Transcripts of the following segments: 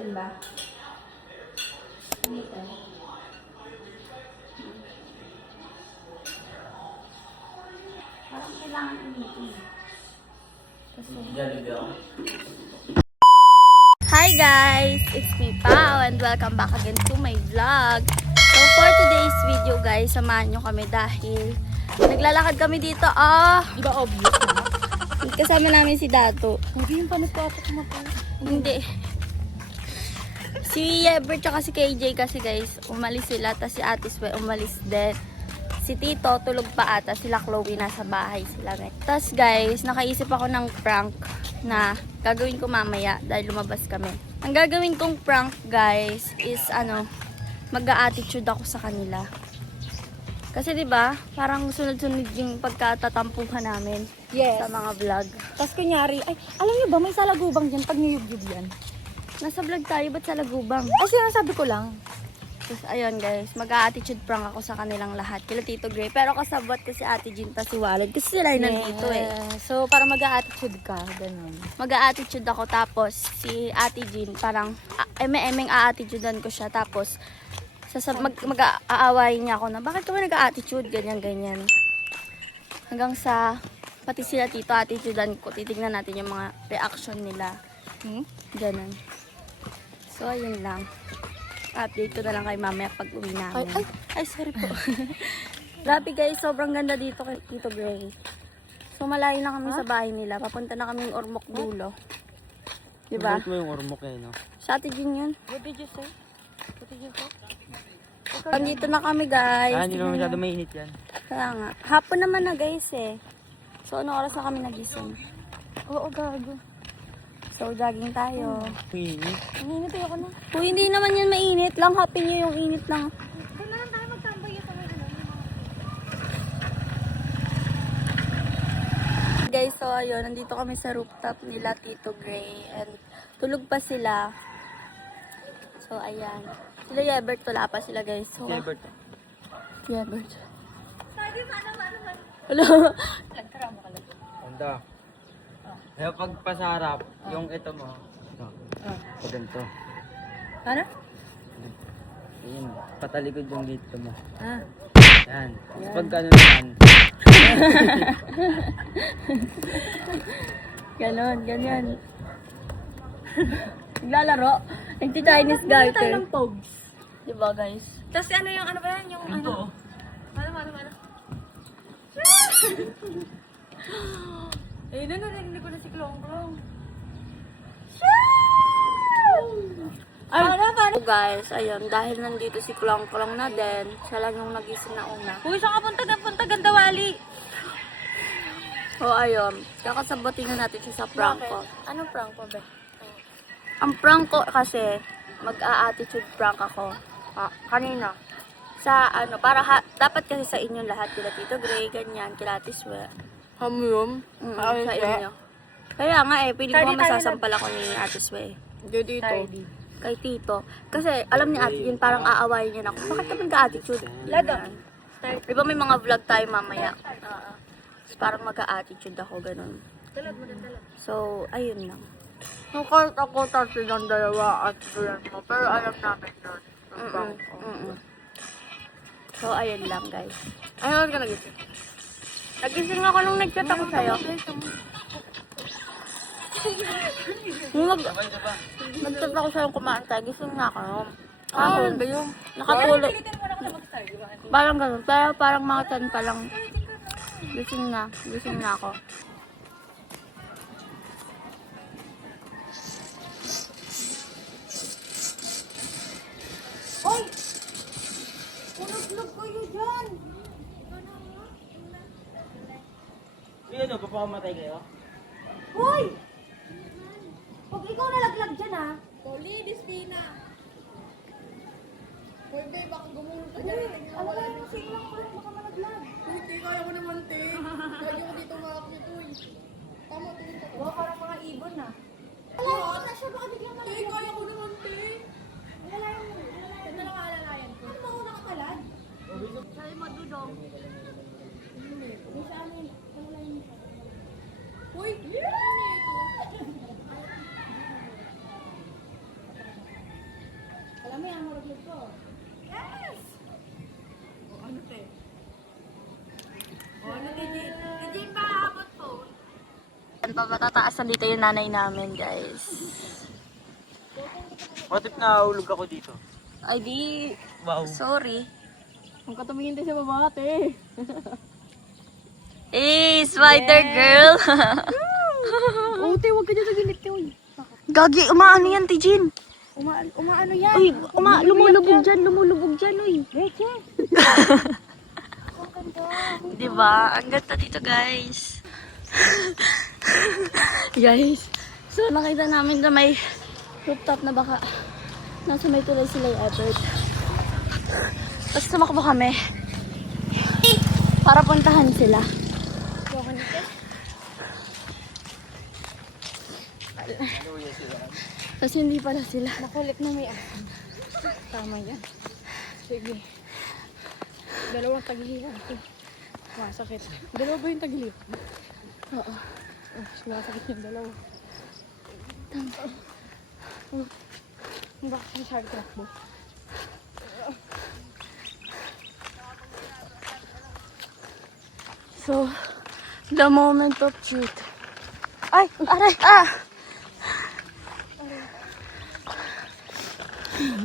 Yan ba? Initin. Parang kailangan initin. Kasi... Hi guys! It's me, Pao, and welcome back again to my vlog. So for today's video guys, samahan nyo kami dahil naglalakad kami dito. Di ba obvious na? Kasama namin si Dato. Hindi yung panagpapak mo po. Hindi. Si Ever tsaka si KJ kasi guys, umalis sila. Tapos si Ate Swe umalis din. Si Tito, tulog pa ata. Sila Chloe, nasa bahay sila guys. Tapos guys, nakaisip ako ng prank na gagawin ko mamaya dahil lumabas kami. Ang gagawin kong prank guys is mag-a-attitude ako sa kanila. Kasi 'di ba, parang sunod-sunod yung pagkatatampuhan namin Yes. sa mga vlog. Tapos kunyari, ay, alam niyo ba, may salagubang dyan pag niyubyub yan. Nasa vlog tayo, ba't sa lagubang? Ay, sinasabi ko lang. Tapos ayun guys, mag-a-attitude prank ako sa kanilang lahat. Kila Tito Gray, pero kasabot ko si Ate Jinta, si Walid. Kasi sila yung nandito eh. So, para mag-a-attitude ka, ganun. Mag-a-attitude ako, tapos si Ate Jin, parang eme-emeng a-attitudean ko siya. Tapos, mag-aawayin niya ako na, bakit ka ba nag-a-attitude? Ganyan-ganyan. Hanggang sa, pati sila Tito, attitudean ko. Titignan natin yung mga reaction nila. Ganun. So, ayun lang. Update ko na lang kay mamaya pag uwi namin. Ay, sorry po. Grabe guys, sobrang ganda dito kay Tito Gray. So, malayo na kami sa bahay nila. Papunta na kami yung Ormoc dulo. Diba? Bakit mo yung Ormoc eh, no? Sa Ate Jin yun. What did you say? What did you say? Andito na kami guys. Hindi naman masyado mainit yan. Kaya nga. Hapon naman na guys eh. So, anong oras na kami nagising? Oo, gago. So, jogging tayo. Mainit. Nanginit ako na. Kung hindi naman yan mainit lang, happy nyo yung init lang. Kaya na lang tayo magtambay sa mga Guys, so ayun, nandito kami sa rooftop nila Tito Gray and tulog pa sila. So ayan. Sila Yebert, wala pa sila guys. So, Yebert. Yebert. Sabi, mana. Hello. Nagkarama ka lang. Ganda. Kaya pag pasarap, yung ito mo. Ito. Pag ganito. Ano? Yun. Patalikod yung dito mo. Ah. Yan. Tapos pag gano'n yan. Ganon, ganyan. Naglalaro. Nagti-Chinese garter. Tayo ng pogs. Diba guys? Tapos ano yung ano ba yan? Yung ano? Ano? Eh, narinig ko na si Klong. Ay, paano? Guys, ayun, dahil nandito si Klong na din, siya lang yung nagising na una. Uy, saan ka punta? Ganda wali. So, ayun, kakasabatin na natin siya sa prank ko. Anong prank ko ba? Ang prank ko kasi, mag-a-attitude prank ako. Kanina. Sa dapat kasi sa inyo lahat, kila Tito Gray, ganyan, kila Ate Swe. Hamyum? Sa inyo. Kaya nga pwede ko masasampal ako ni Ate Swe. Dito. Kay Tito. Kasi alam ni Ate Jin, parang aawayin niya na ako. Bakit ka mag-a-attitude? Lado. Diba may mga vlog tayo mamaya? Tapos parang mag-a-attitude ako, ganun. So, ayun lang. Nakart ako tatlo ng dalawa at tulan mo. Pero alam namin yun. So, ayun lang guys. Ano ka nagising? Nagising ako nung nag-chat ako sa'yo. Nung nag-chat ako sa'yo kumain tayo, gising na ako. Ba yung? Nakatulog. Pilitin mo na ako na mag-start, di ba? Parang ganun. Pero parang mga 10 pa lang. Gising na ako. Hoy! Ulog-log kayo dyan! Ano, papakamatay kayo? Hoy! Pag ikaw nalaglag dyan ha. Poli, Dispina. Hoy, babe, baka gumulong ka dyan. Alam mo yung silang ko lang baka malaglag. Hindi, kaya ko naman, te. Lagi ko dito makakit, uy. Tama, tingin ko. Wow, parang mga ibon na. Wala, na siya baka biglang malaglag. Te, kaya ko naman, te. Alalayan mo. Ganda lang alalayan ko. Ano mauna ka talad? Sabi mo, Dudong. Hindi sa amin. Alalayan mo siya. Yan pa matataas dito yung nanay namin, guys. What if nahulog ako dito? Ay di, Wow. sorry. Ang katumingin tayo sa baba, ate. Eh, spider girl. Ate, huwag ka dyan sa gilid ko. Gagi, umaano yan, Tijin? Umaano yan? Uy, lumulubog dyan, uy. Reche. Diba? Ang ganda dito, guys. Guys, so nakita namin na may rooftop na baka nasa may tulay sila yung effort. Tapos tumakbo kami para puntahan sila. Tapos hindi pala sila. Makulit na may akin. Tama yan. Sige. Dalawang tagiliran. Sumasakit. Dalawa ba yung tagiliran? Oo. Oh, sumasakit yung dalawa. Bakit ang shark trap mo? So, the moment of truth. Ay! Aray! Ah!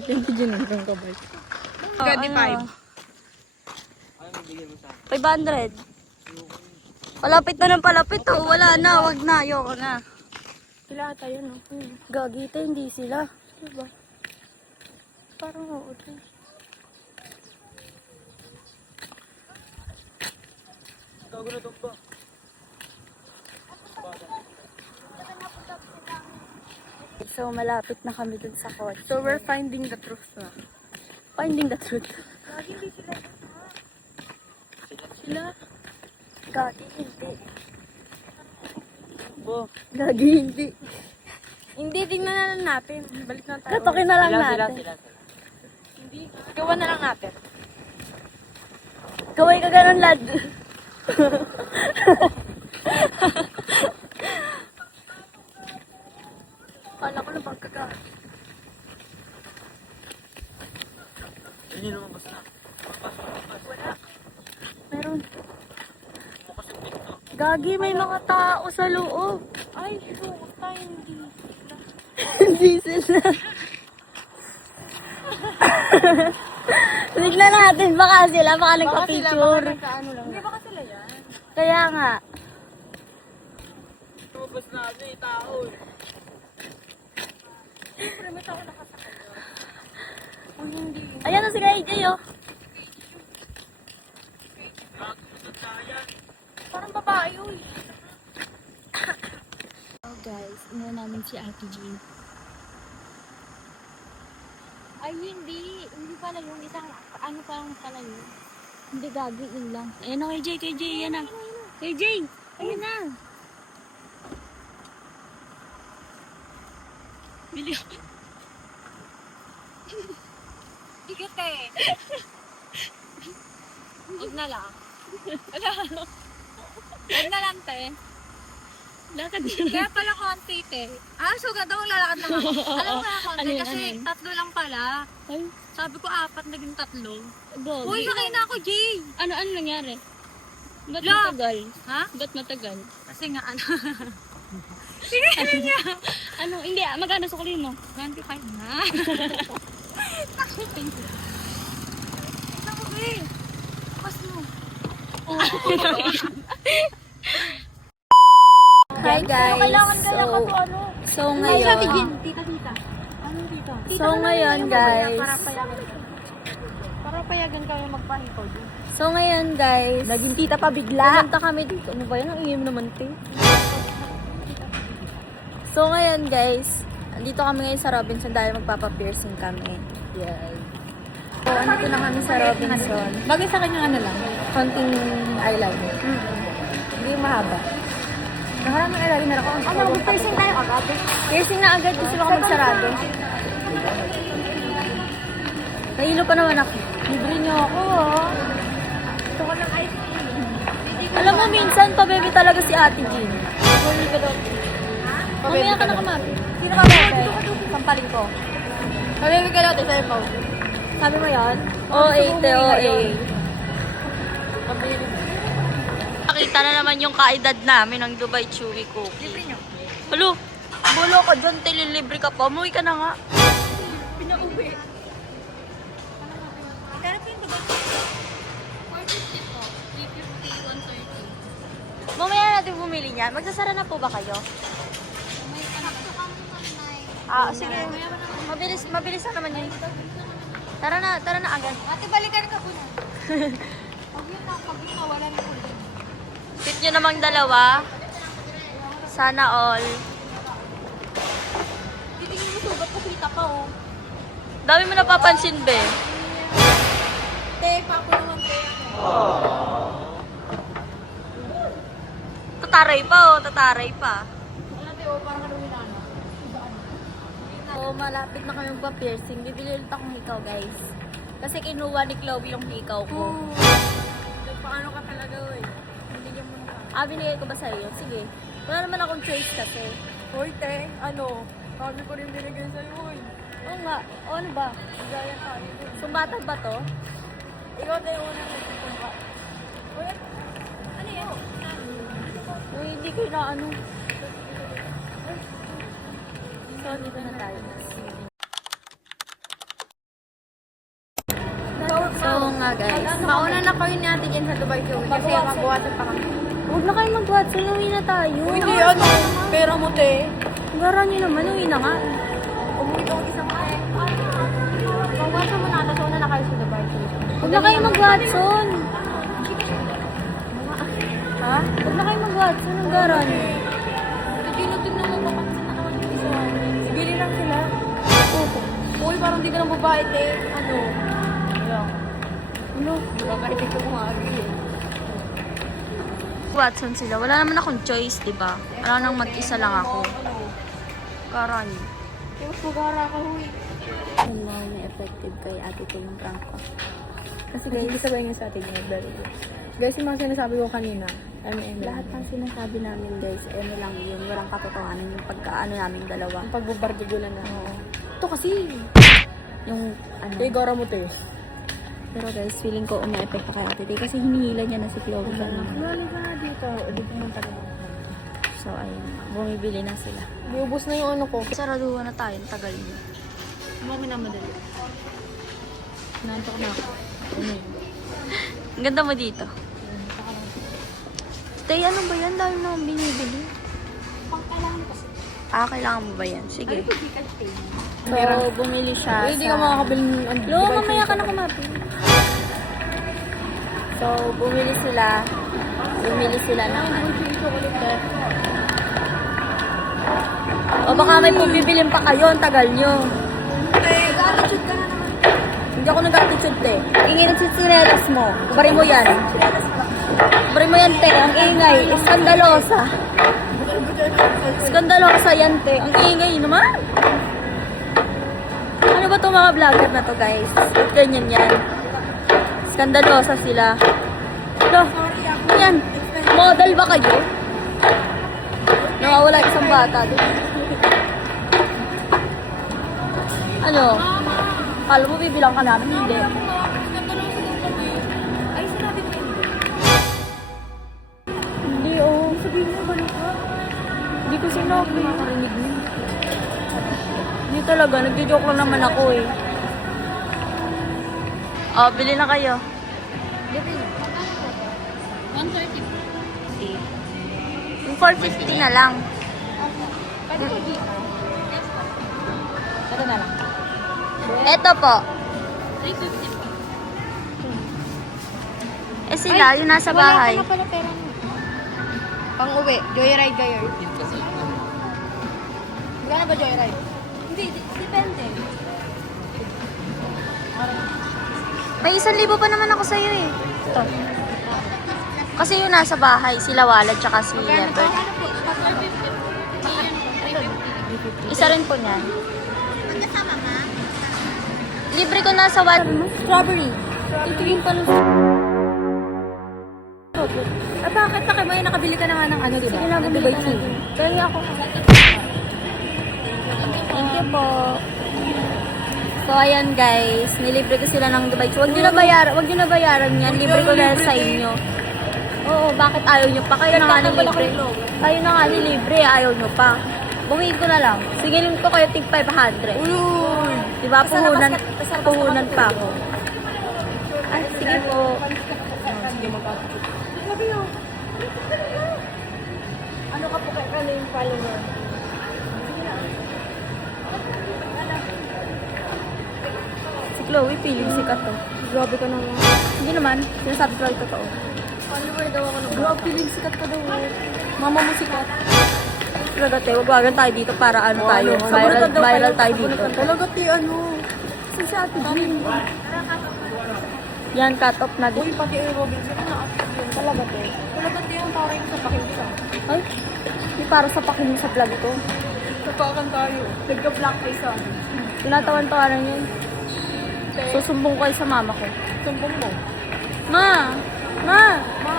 Hindi dyan ang kabay. Gadi 5. Ano bigyan mo sa akin? 500. Palapit na ng palapit oh. Wala na. Wag na. Ayoko na. Sila tayo, no? Gagita, hindi sila. Diba? Parang oo. Gago na ba? So, malapit na kami dun sa kotse. So, we're finding the truth na. Finding the truth. Sila? Gagi, hindi. Bo. Gagi, hindi. Hindi, tingnan na lang natin. Balik na tayo. Katokin na lang Sila. natin. Hindi. Gawan na lang natin. Gaway ka ganun, lad. Kala ko na pagkaga. Hindi lumabas na. Meron. Gagi, may mga tao sa loob. Ay, suot tayo. Hindi. Hindi sila. Tignan natin, baka sila, baka nagpa-picture. Nagkaano lang. Hindi ba sila yan? Kaya nga. Lumabas na ano eh, tao eh. Siyempre, may tao nakasakay. Kung hindi. Ayan na si KJ, oh. Parang babae yun. Oh guys, ino namin si Ate Jean. Ay, hindi. Hindi pala yung isang, ano pa lang pala yun. Hindi gagi, yun lang. Ayan na KJ, ayan na. KJ, ayan na. Bili ako. Igat eh. Huwag na lang. Huwag na lang, te. Lakad Kaya pala konti, te. Ah, so ganda kong lalakad lang ako. Alam mo kaya konti, Alin, kasi alin? 3 lang pala. Ay, Sabi ko 4, naging 3. gagi. Uy, sakay na ako, Jay. Ano nangyari? Ba't La! matagal? Ha? Ba't matagal? Kasi nga, ano. Ano, hindi, magkano sukulin mo? 25 na. Naku, eh. Pas mo. Hi guys. Kailangan ka lang So, ano. so Ay, sa ngayon, tita. Ano tita? So, ngayon, guys. Para payagan kami magpahipod. so ngayon guys, Naging tita pa bigla. pumunta kami dito. Ano ba yan? Ang iyem naman, te. So ngayon guys, andito kami ngayon sa Robinson dahil magpapa-piercing kami. Yes. So, andito na kami sa Robinson. Bagay sa kanya ano lang, konting eyeliner. Hindi mahaba. Nakaramang eyeliner ako. Ano, mag-piercing tayo agad. Piercing na agad kasi baka magsarado. Nahilo pa naman ako. Libre niyo ako, oh. Gusto ko ng ice cream. Alam mo, minsan pa-baby talaga si Ate Jean. Pabili ka daw. Mamaya ka na kumapit. Sino ka ba? Sampaling ko. Pabili ka daw, sa'yo pa. Sabi mo yan? OA, te, OA. Pabili. Nakita na naman yung kaedad namin ng Dubai Chewy Cookie. Libre nyo. Halo, bulo ka dyan, tililibre ka pa. Umuwi ka na nga. Pinauwi. Magkano po yung Dubai? 450 po. 350, 130. Mamaya natin bumili niyan. Magsasara na po ba kayo? May panakto ka mo kami na Ah, sige. Mabilis na naman yun. Tara na agad. Ate, balikan ka po na. Pag yun wala na po. Fit nyo namang dalawa. Sana all. Titingin mo sugat ko kita pa oh. Dami mo napapansin, be. Te, pa ako naman te. Tataray pa, oh. Tataray pa. Wala te oh, parang ano minana. Oo, malapit na kami magpa-piercing. Bibili ulit akong hikaw, guys. Kasi kinuha ni Chloe yung hikaw ko. Paano ka talaga eh? Binigyan mo na ka. Ah, binigay ko ba sa'yo? Sige. Wala naman akong choice kasi. Hoy te, ano? Kami ko rin binigyan sa'yo eh. Oo nga. O, ano ba? Gaya tayo. Sumbatan ba to? Ikaw tayo una nagpupunta. Uy, ano yan? Uy, hindi ko na ano. So, dito na tayo. So nga guys. Mauna na kayo natin yan sa Dubai Joey kasi magbuwatan pa kami. Huwag na kayo mag-Watson. Uwi na tayo. Hindi ano, pera mo te. Gara nyo naman. Uwi na nga. Umuwi ka isang kaya. Pag-watson mo na, tapos una na kayo sa Dubai Joey. Huwag na kayo mag-Watson. Ha? Huwag na kayo mag-Watson. Ang gara nyo. Tingnan mo pa kasi naman yung isa. Bili lang sila. Uy, parang di ka ng babae te. Ano? Ano? Nakakaipit ko kumagi eh. Watson sila. Wala naman akong choice, di ba? Wala nang mag-isa lang ako. Gara nyo. Kaya mas magara ka, huy. Yun mo, may effective kay ate ko yung prank ko. Kasi guys, hindi sabay nga sa atin yung dali. Guys, yung mga sinasabi ko kanina, Lahat ng sinasabi namin guys, ano lang yun. Walang katotohanan yung pagkaano namin dalawa. ang pagbabardugulan na. Oo. Ito kasi, Yung ano. gara mo te. Pero guys, feeling ko umi-effect pa kay ate Tay kasi hinihila niya na si Chloe kanina. Galing ka dito. Dito mo talaga. So ayun, bumibili na sila. Liubos na yung ano ko. Saraduhan na tayo, ang tagal niyo. Hindi mo minamadali. Nantok na ako. Ano yun? Ang ganda mo dito. Tay, ano ba yan? Dahil na akong binibili. Pangkailangan kasi. Ah, kailangan mo ba yan? Sige. Ano ito, Gcash pay? So, bumili siya Hindi ka makakabili ng Lo, mamaya ka na kumapin. So, bumili sila. Bumili sila ng ano. O baka may pubibilin pa kayo, ang tagal nyo. Nag-attitude ka na naman. Hindi ako nag-attitude, te. Ingay ng sinelas mo. Bari mo yan. Bari mo yan, te. Ang ingay. Skandalosa. Skandalosa yan, te. Ang ingay naman. Ano ba itong mga vlogger na to, guys? Ba't ganyan yan? Skandalosa sila. Ito. Ano yan? Model ba kayo? Nawawala isang bata doon. Ano? Kala mo bibilang ka namin? Hindi. Ay, sinabi mo yun. Hindi, oh. Sabihin mo, balik ka. Hindi ko sinabi. Nakarinig mo. Hindi talaga. Nagjo-joke lang naman ako eh. Oh, bili na kayo. Dito yun. 130. Yung 450 na lang. Pwede ko dito. Ito na lang. Eto po. 350 po. Eh sila, yung nasa bahay. Wala ka na pala pera mo. Pang-uwi. Joyride kayo. Wala na ba joyride? Hindi, depende. May 1,000 pa naman ako sa'yo eh. Ito. Kasi yung nasa bahay, sila Walad tsaka si Ebert. Ano po? 350. Isa rin po niyan. Libre ko na sa Walad. Strawberry. Itigin pa lang. Ah, bakit? May nakabili ka na nga ng ano, diba? Sige lang, bumili ka na. Kaya ako. Thank you po. So, ayan guys, nilibre ko sila ng Dubai. Huwag nyo na bayaran yan. Libre ko na sa inyo. Oo, bakit ayaw nyo pa? Kayo na nga nilibre. Kayo na nga nilibre, ayaw nyo pa. Buwiin ko na lang. Sigilin ko kayo tig 500. Diba, puhunan pa ako. Ay, sige po. Ano ka po kaya yung follower? Si Chloe, feeling sikat to. Grabe ka naman. Hindi naman, sinasabi ko lang totoo. Follower daw ako. Grabe, feeling sikat ka daw. Mama mo sikat. Talaga te, wagwagan tayo dito para ano tayo. Viral tayo dito. Talaga ti ano. Kasi sa atin din. Yan, cut off na Uy, din. pati yung Robinson na active yun. Talaga ti. Talaga ti yung parang sa pakinggan. Ay, hindi para sa pakinig sa vlog ko. Tapakan tayo. Nagka-blackface ako. Tinatawan-tawanan yun. Susumbong ko kayo sa mama ko. Sumbong mo. Ma! Ma!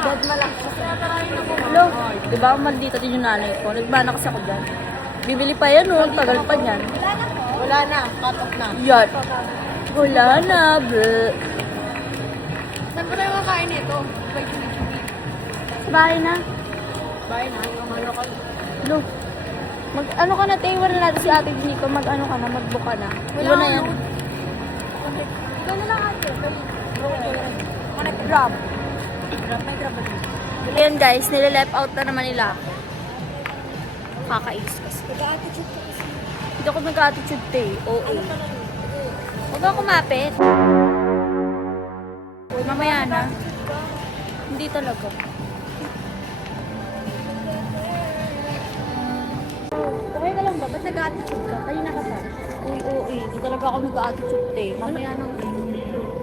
Dad malak. Tarayin ako. Hello? Diba, maldita din yung nanay ko. Nagbana kasi ako dyan. Bibili pa yan, oh. Tagal pa yan. Wala na. Cut off na. Yan. Wala na, bleh. Saan ba tayo kakain nito? Sa bahay na. Bye na. Kamalo ka. Hello? Ano ka na, Taylor na natin si Ate Nico. Mag-ano ka na, mag-book ka na. Iwan na yan. Ikaw na lang ate. Connect grab. Grab, may grab ba dito? Ayan guys, nile-left out na naman nila. Kakainis kasi. Nag-attitude ka kasi. Hindi ako nag-attitude day. Oo. Huwag ako kumapit. Mamaya na. Hindi talaga. Okay ka lang ba? Ba't nag-attitude ka? Kanina ka pa. Uy, oo. Hindi talaga ako nag-attitude day. Mamaya na.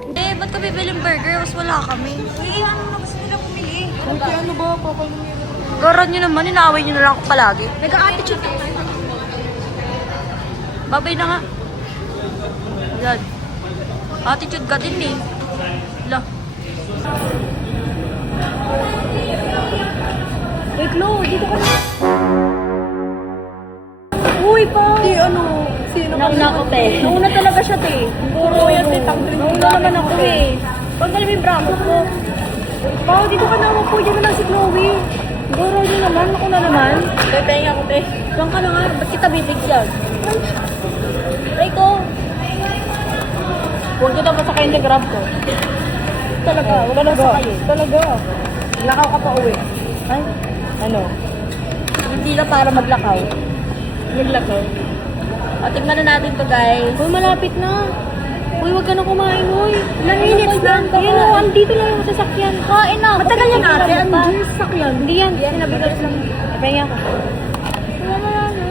Hindi, ba't ka bibiling burger? Mas wala kami. Uy, ano na gusto nila bumili? Ano ba? Papalumira. Garan nyo naman, inaaway nyo na lang ako palagi. Nag-attitude ka. Babay na nga. Yan. Attitude ka din eh. La. Wait, Lo, dito ka na. Uy, pa! Di, ano? Sino ka? Nauna ko, te. Nauna talaga siya, te. Puro yan, te. Nauna naman ako, eh. Pagdala mo yung braso ko. Pa, dito ka na ako po. Diyan na lang si Chloe. Goro niyo naman. Ako na naman. Te, pahinga ko, te. Diyan ka na nga. Ba't kita bibigyan? Try ko. Huwag kita masakayin sa grab ko. Talaga. Wala na sakay, eh. Talaga. Lakaw ka pa uwi. Ay, Ano? hindi na para maglakaw. Naglakaw. O, tignan na natin to, guys. Uy, malapit na. Uy, huwag ka na kumain, uy. Ilang minutes lang. Yan o, andito lang yung sasakyan. Kain na. Matagal yan ate. Ano ba? Andito yung sasakyan. Hindi yan. Sinabi ko lang. Pahinga ka. Wala na.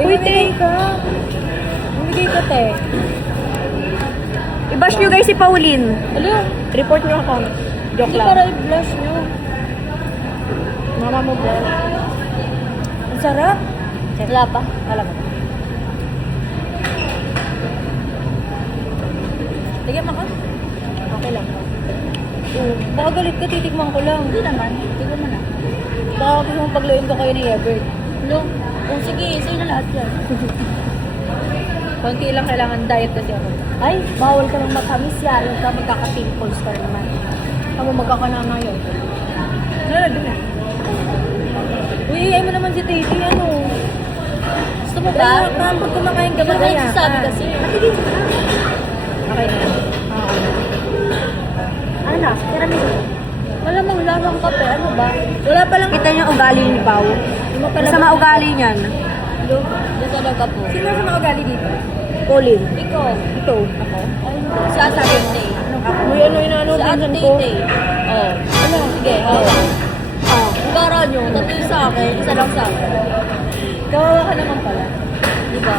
Uy, te. Bumigay ka, te. I-bash nyo guys si Pauline. Hello? Report nyo ako. Joke Hindi lang. para i-blush nyo. Mama mo ba? Ang sarap. Wala pa. Alam mo. Tigyan mo ka? Okay lang. Baka galit ka, titikman ko lang. Hindi naman. Tignan mo na. Baka gusto mong pagluin ko kayo ni Ebert. Hello? Oh, sige, sa'yo na lahat yan. Konti lang kailangan diet kasi ako. Ay, bawal ka ng matamis. Yari ka, magkaka-pimples ka naman. Ako magkakanama yun. Ano dun eh? Uy, ay mo naman si Titi, ano? Gusto mo ba? Pag kumakain ka, Diba mamaya kayo sabi kasi? Matigil ka. Okay na. Oo. Ano na? Tiramisu. Wala mang lamang kape. Ano ba? Wala palang kita niya ugali ni Pao. Masama ugali niyan. Hello? Hindi talaga po. Sino sa ugali dito? Colin. Ikaw. Ito. Ako. Ay, si Ate Tete. Uy, ano inaano Si Ate pinsan ko? Tete. Oh. Ano? Sige, oh. Ang gara nyo, tatlo yung sa akin, isa lang sa akin. Kawawa ka naman pala. Diba?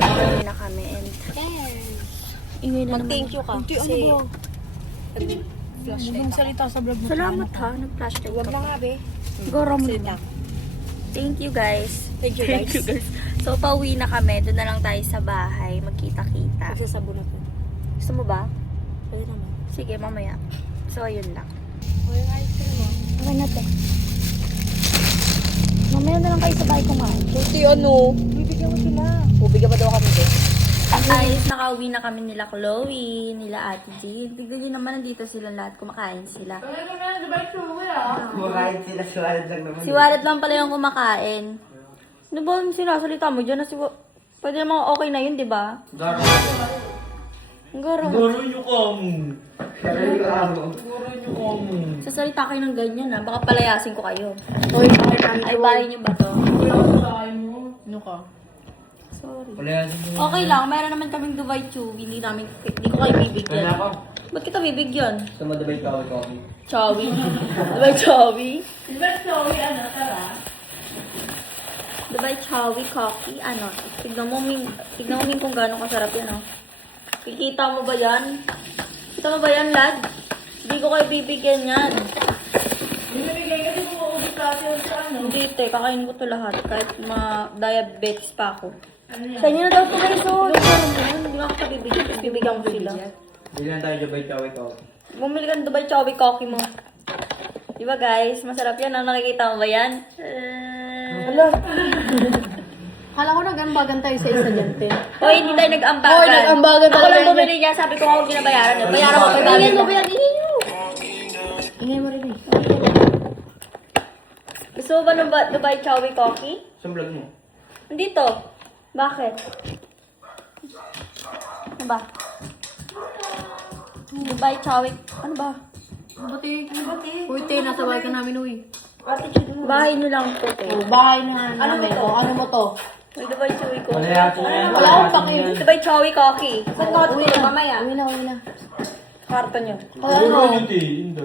Ingay na kami and ingay na naman. Mag-thank you ka. Kasi flash light. Salita sa vlog mo. Salamat ha, nag-flashlight Wag ka. na nga, be. Gara mo Salita. naman. Thank you guys. Thank you, guys. So, pauwi na kami. Doon na lang tayo sa bahay. Magkita-kita. Magsasabo na po. Gusto mo ba? Pwede naman. Sige, mamaya. So, ayun lang. Uy, ayos ka naman. Okay na te. Mamaya na lang kayo sa bahay kumain. Buti ano? Bibigyan mo sila. Bibigyan pa daw kami, be. Guys, nakauwi na kami nila Chloe, nila Ate Jean. Tignan nyo naman, nandito sila lahat, kumakain sila. Kumakain sila, suwalat lang naman. Si Wallet lang pala yung kumakain. Ano ba yung sinasalita mo dyan? Pwede namang okay na yun, di ba? Garo. Ang garo. Garo nyo ka mo. Garo nyo ka mo. Sasalita kayo ng ganyan ha, baka palayasin ko kayo. Hoy, bakit namin Ay, bahay niyo ba to? Ano ka? Sorry. Palayasin mo. Okay lang, meron naman kaming Dubai Chew. Hindi ko kayo bibigyan. Kaya ako. Ba't kita bibigyan? Sa madabay tawag ko. Chowi. Dubai Chowi? Dubai Chowi coffee. Ano? Tignan mo min kung gaano kasarap yan, oh. Kikita mo ba yan? Kita mo ba yan, lad? Hindi ko kayo bibigyan yan. Binibigay kasi kung maubos kasi yun sa ano. Hindi, te. Kakainin ko to lahat. Kahit ma-diabetes pa ako. Sa inyo na daw ito guys, oh. Hindi ko ako bibigyan. Tapos bibigyan ko sila. Bigyan tayo dabay tawag ko. Bumili ka ng Dubai Chowi coffee mo. Di ba guys? Masarap yan. Nakikita mo ba yan? Hala. Kala ko nag-ambagan tayo sa isa dyan, te. Hoy, hindi tayo nag-ambagan. Hoy, nag-ambagan Ako talaga lang yan. bumili niya. Sabi ko ako ginabayaran niya. Bayaran mo pa yung Ingay mo bayaran ba yan? Ingay nyo. Ingay mo rin eh. Gusto mo ba ng Dubai Chowi coffee? Sa vlog mo. Nandito. Bakit? Ano ba? Dubai Chowi. Ano ba? Bati. Uy, te, nasa bahay ka namin, uy. Bahay niyo lang to. te. Oh, bahay na namin. O, ano mo to? May Dubai Chowi coffee. Palayasin mo yan. Wala akong pakinig. Dubai Chowi coffee. Saan ka Uwi tutulog na. mamaya? Uwi na, uwi na. Kwarto niyo. O, ano?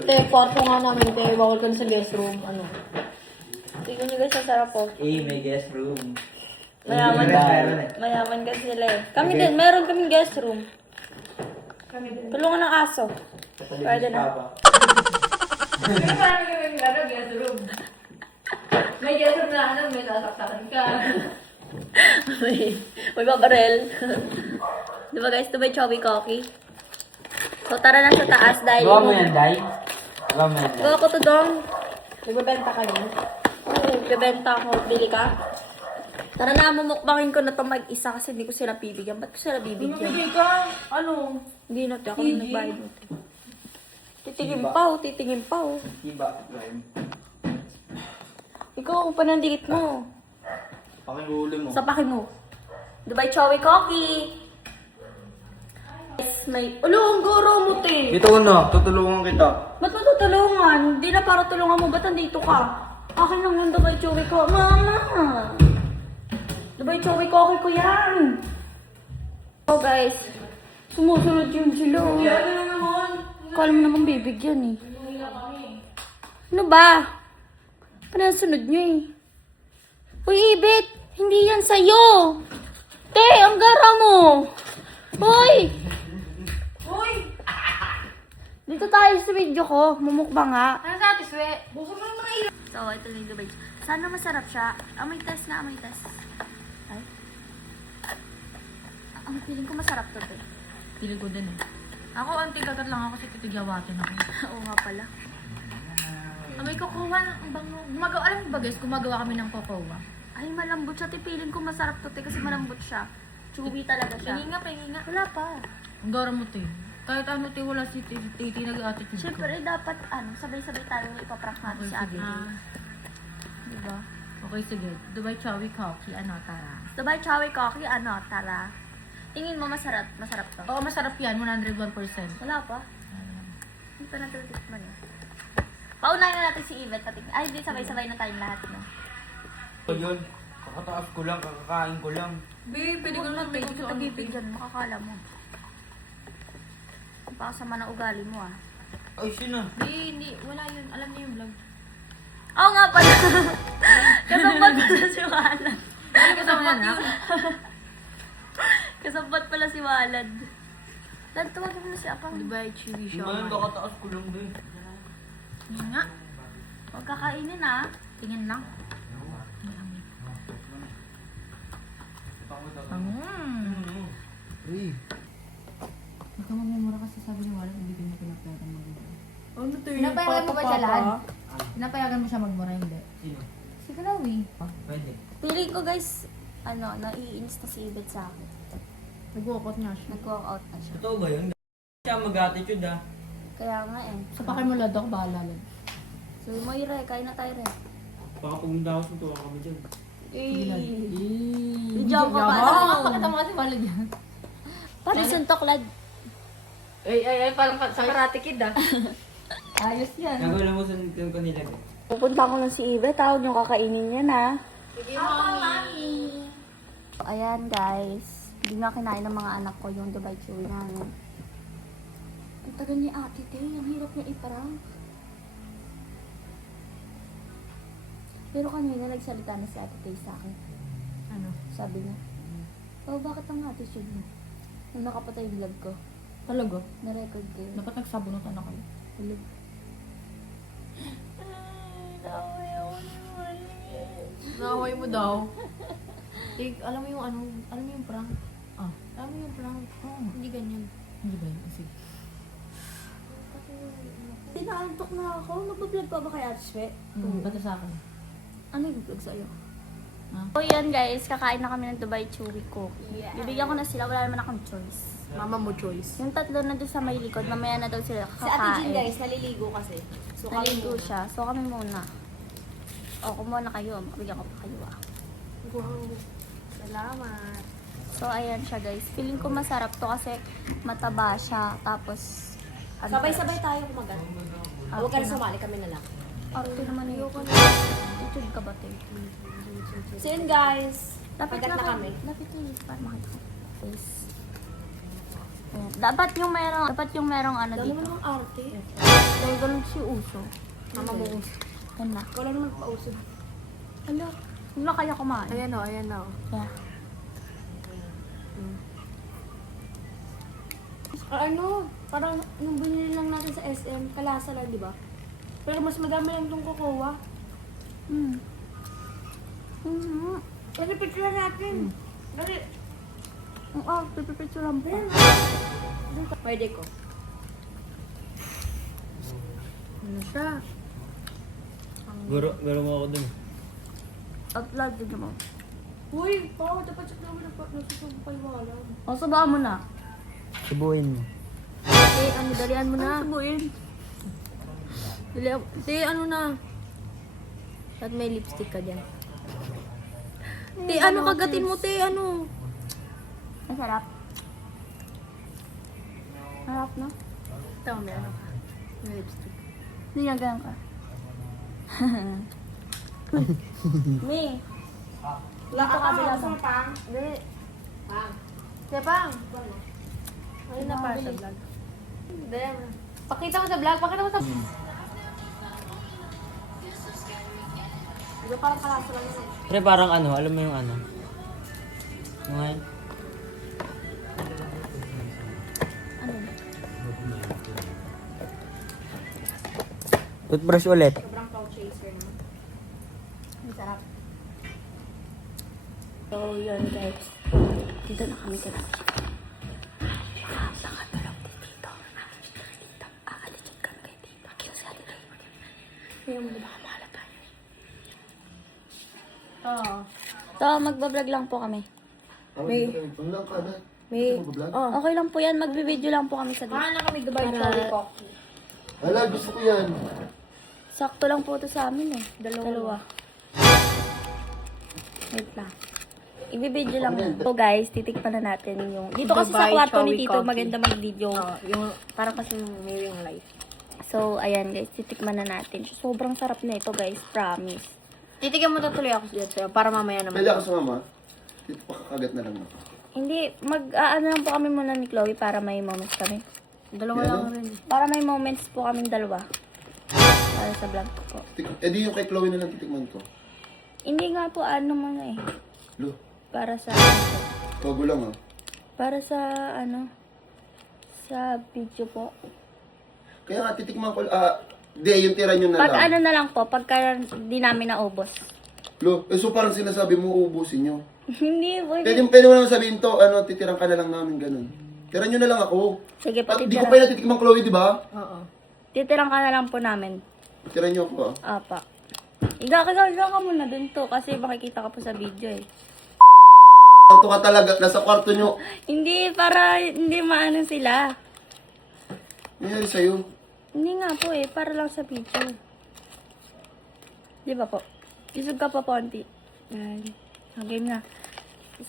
Te, kwarto nga namin, te. Bawal ka na sa guest room. Ano? Tingnan niyo guys, ang sarap po. May guest room. Mayaman Meron eh. Mayaman kasi sila eh. Kami din, meron kaming guest room. Tulungan ng aso. Pwede na. May guest room na ano, may sasaksakan ka. May babarel. Diba guys, Dubai Chowi coffee? So tara na sa taas dahil... Gawa mo yan, Day? Gawa mo yan, Day? Gawa ko to dong. Nagbebenta kayo? Oo, bebenta ako. Bili ka? Tara na, mumukbangin ko na to mag-isa kasi hindi ko sila bibigyan. Ba't ko sila bibigyan? Bumibigay ka? Ano? Hindi na, ako na nagbayad mo. Titingin pa, titingin pa. Iba. Ikaw, kung panandikit mo. Pakihuli mo. Sapakin mo. Dubai Chowi coffee. Yes, may... Ulo, ang goro mo, te. Ito na, tutulungan kita. Ba't mo tutulungan? Hindi na para tulungan mo. Ba't nandito ka? Akin lang yung Dubai Chowi ko. Mama! Dubai Chowi coffee ko yan. Oh, guys. Sumusunod yun sila. Kala mo naman bibigyan eh. Ano ba? Panasunod nyo eh. Uy, Ibit! Hindi yan sa'yo! Te, ang gara mo! Hoy! Dito tayo sa video ko. Mumukbang nga. Ano sa atis, we? Busog lang mga ilan. So, ito na yung Dubai. Sana masarap siya. Amoy test na, amoy test. Ay. Ang feeling ko masarap to, te. Pili ko din eh. Ako, anti-gagat lang ako kasi titigyawatin ako. Oo nga pala. May kukuha ng bango. Gumagawa, alam mo ba guys, gumagawa kami ng kokowa. Ay, malambot siya. Te, feeling ko masarap to, te. Kasi malambot siya. Chewy talaga siya. Pahinga. Wala pa. Ang gara mo, te. Kahit ano, te, wala si Titi nag-attitude ko. Siyempre, dapat, sabay-sabay tayo ipaprank natin Okay, si ate. sige. Diba? Okay, sige. Dubai Chowi Coffee, ano, tara. Dubai Chowi coffee, tara. Tingin mo masarap to. Oo, masarap yan, 101%. Wala pa. Hindi pa natin tikman eh. Paunahin na natin si Yvette patik. Ay, di sabay-sabay na tayong lahat, no? So yun, kakataas ko lang, kakakain ko lang. Babe, pwede ko naman Hindi kita bibigyan, makakala mo. Ang pakasama na ugali mo, ah. Ay, sino? Hindi, wala yun. Alam niyo yung vlog. Oo nga pala. Kasabot pala si Walad. Ano ko sa mga Kasabot pala si Walad. Lad, tawagin mo na si Apang. Dubai Chewy Di ba yun, Shawarma. kakataas ko lang din. Yun nga. Huwag kakainin, ah. Tingin lang. Uy. Huwag ka magmumura kasi sabi ni Wala, hindi ko niya pinapayagan magmura. Ano to yun? Pinapayagan mo ba siya lahat? Pinapayagan mo siya magmura, hindi? Sino? Sige na, we. Pwede. Feeling ko, guys, naiinis na si Yvette sa akin. Nag-walkout nga siya. Nag-walk out na siya. Totoo ba yun? Siya mag-attitude ah. Kaya nga eh. Sa pakin mo, Lad, ako bahala lang. So, Moira, kain na tayo rin. Baka pumunta ako sa tuwa kami dyan. Diyan ka pa. Pakita mo kasi wala dyan. Paano suntok, lad? Ay, parang sa Karate Kid ah. Ayos yan. Gagawin mo sa ko nila. Pupunta ko lang si Ibe. Tawag yung kakainin niya na. Sige, mami. Ayan, guys. Hindi nga kinain ng mga anak ko yung Dubai Chewy namin. Ang tagal ni Ate Tay. Ang hirap niya iparang. Pero kanina nagsalita na si Ate Tay sa akin. Ano? Sabi niya, oh, bakit ang attitude mo? Nung nakapatay yung vlog ko, Talaga? na-record ko yun. Dapat nagsabunutan ako. Vlog. Nakaway mo daw. Alam mo yung ano, alam mo yung prank? Ah, alam mo yung prank? Oo. Hindi ganyan. Hindi ba yun? Sige. Pinaantok na ako. Nagbablog pa ba kay Ate Shwe? Bata sa akin. Ano yung vlog sa'yo? Ha? So yan guys, kakain na kami ng Dubai Chewy cookie. Bibigyan ko na sila, wala naman akong choice. Mama mo choice. Yung tatlo na doon sa may likod, mamaya na daw sila Si Ate kakain. Jean guys, naliligo kasi. So kami Naligo muna. siya, so kami muna. O, kumuha na kayo, makabigyan ko pa kayo ah. Wow. Salamat. So ayan siya guys, feeling ko masarap to kasi mataba siya, tapos... ano Sabay-sabay tayo kumagat. Huwag ka na sumali, kami na lang. Arte naman yun. YouTube ka ba, te? So yun guys, Dapat Magat na kami. Dapat yun, para makita ko. Face. Ayan. Dapat yung merong ano dami mo dito. namang arte. Dahil ganun si Uso. Mama mo uso. Yan na. Ikaw lang naman pauso. Hala, hindi na kaya kumain. Ayan o, ayan o. Kaya, Ano, parang nung binili lang natin sa SM, kalasa lang, di ba? Pero mas madami lang itong kukuha. Kasi picture natin. Dali. pipipicturean pa. Pwede ko. Ano siya? Guro mo ako dun. At lagi mo. Uy, dapat check namin nagsusubukay wala. O, sabaan mo na. Subuhin mo. Dalian mo na. Subuin. Ano na? At may lipstick ka dyan. Ano kagatin mo, ano? Masarap. Masarap, no? Tama, may ano ka. May lipstick. Hindi nga ganun ka. Me. Dito ka sila ba? Pang. Hindi. Pang. Kaya Pang. Ano na para sa vlog? Hindi. Pakita mo sa vlog. Pakita mo sa vlog. Hindi parang kalasa lang yun. Pre, parang ano, alam mo yung ano? Yung ngayon? Ano? Toothbrush ulit. Sobrang cloud chaser na. Masarap. So, yun guys. Dito na kami kaya. Nakatulog dito. Dito. Aalikid kami kay dito. Kilos ka dito. Kaya mo baka mahala tayo. Oo. So, magbablog lang po kami. May- May... Oh. Okay lang po yan. Magbibideo lang po kami sa dito. na kami Dubai Cherry Coffee. Hala, gusto ko yan. Sakto lang po ito sa amin eh. Dalawa. Wait lang. Ibibideo lang. So guys, titikpan na natin yung... Dito kasi sa Dubai kwarto ni Chewy Tito, Coffee. maganda mag-video. Yung parang kasi may ring light. So, ayan guys, titikman na natin. Sobrang sarap na ito guys, promise. Titigan mo tuloy ako dito para mamaya naman. Pwede ako sa mama. Dito pakakagat na lang ako. Hindi, ano lang po kami muna ni Chloe para may moments kami. Dalawa Yan, lang no? rin. Para may moments po kaming dalawa. Para sa vlog ko po. Di yung kay Chloe na lang titikman ko. Hindi nga po ano mga eh. Lo, Para sa togo lang ah. para sa ano sa video po. Kaya nga titikman ko, yung tira nyo na Pag lang. ano na lang po, pagka di namin naubos. Lo, so parang sinasabi mo, uubusin nyo. Hindi, boy. Pwede mo naman sabihin to, titirang ka na lang namin, ganun. Tira nyo na lang ako. Sige, Di patitira. ko pa titikman Chloe, di ba? Oo. Titirang ka na lang po namin. Tira nyo ako ah. Apa. Iga ka muna dun to kasi makikita ka po sa video eh. auto ka talaga. Nasa kwarto nyo. Hindi, para hindi maano sila. Nangyari sa'yo? Hindi nga po eh, para lang sa video. Di ba po? Isog ka pa konti. Yan. Game na.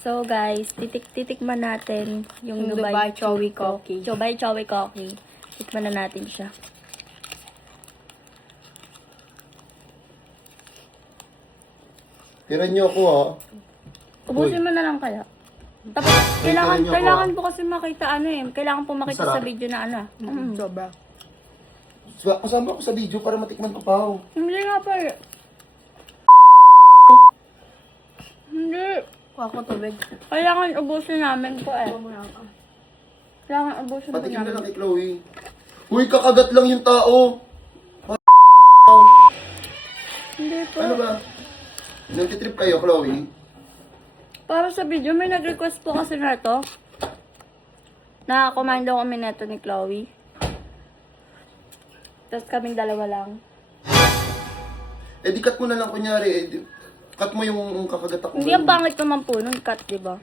So guys, titikman natin yung Yung Dubai Dubai Chewy Chewy Coffee. Dubai Chewy Coffee. Tikman na natin siya. Tira nyo ako ha. Ubusin mo na lang kaya. Tapos, tirahan niyo ako, kailangan po kasi makita ano eh. Kailangan po makita Masarap. sa video na ano. Sobra. Kasama ako sa video para matikman ko pa. Hindi nga pa eh. Hindi. Kuha ko tubig. Kailangan ubusin namin po eh. Kailangan ubusin po Patikim na namin. lang kay Chloe. Uy, kakagat lang yung tao. Hindi po. Ano ba? Nagtitrip kayo, Chloe? Para sa video, may nag-request po kasi na to. Nakakomando kami neto ni Chloe. Tapos kaming dalawa lang. Eh, di cut mo na lang kunyari. Cut mo yung kakagat ako. Hindi ang pangit naman po nung cut, di ba?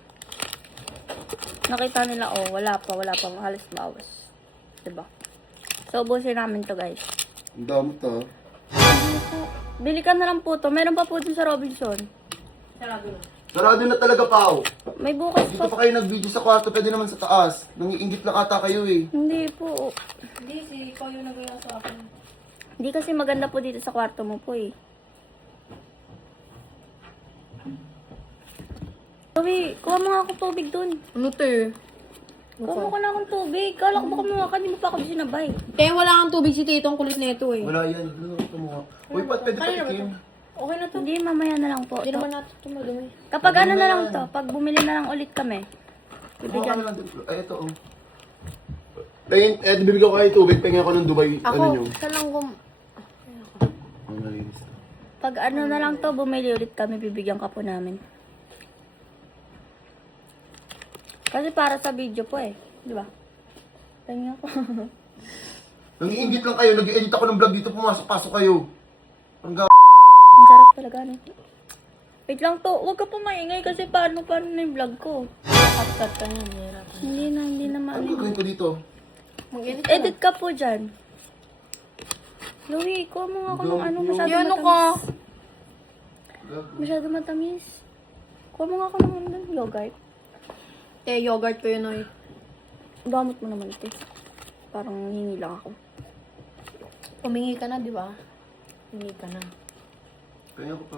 Nakita nila, oh, wala pa, halos bawas. Di ba? So, ubusin namin to, guys. Ang dami to. Bili ka na lang po to. Meron pa po din sa Robinson. Sarado na talaga, Pao. May bukas Dito pa. pa kayo nag-video sa kwarto, pwede naman sa taas. Nangiingit lang ata kayo eh. Hindi po. Hindi, si ikaw yung nagaya sa akin. Hindi kasi maganda po dito sa kwarto mo po eh. Sabi, kuha mo nga akong tubig dun. Ano to eh? Kuha mo ka na akong tubig. Kala ko baka mukha ka, hindi mo pa ako sinabay. Kaya wala kang tubig si Tito, ang kulit nito eh. Wala yan. Ito mo. Uy, pwede patikim. Okay na to. Hindi, mamaya na lang po. Hindi naman natin ito madumi. Kapag ano na lang to, pag bumili na lang ulit kami. Kuha ka Bibigyan. na lang din. Ay, ito oh. Bibigyan ko kayo tubig. Pahingin ako ng Dubai. Ako, Ano nyo? siya lang Ang nalinis na. Pag ano na lang to, bumili ulit kami, bibigyan ka po namin. Kasi para sa video po eh. Di ba? Tingnan ko. Nangiingit lang kayo. Nag-edit ako ng vlog dito. Pumasok-pasok kayo. Ang Ang sarap talaga no. Wait lang to, huwag ka pa maingay kasi paano na yung vlog ko. cut ka niya, mahirap. Hindi na Ano maano. gagawin ko dito? Mag-edit ka. Edit ka po dyan. Louie, kuha mo nga ako ng ano masyado Yung ano matamis. ka? Masyado matamis. Kuha mo nga ako ng ano, yogurt. Eh, yogurt ko yun oy. Gamot mo naman ito. Parang hingi lang ako. Humingi ka na, di ba? Humingi ka na. Kaya ko pa.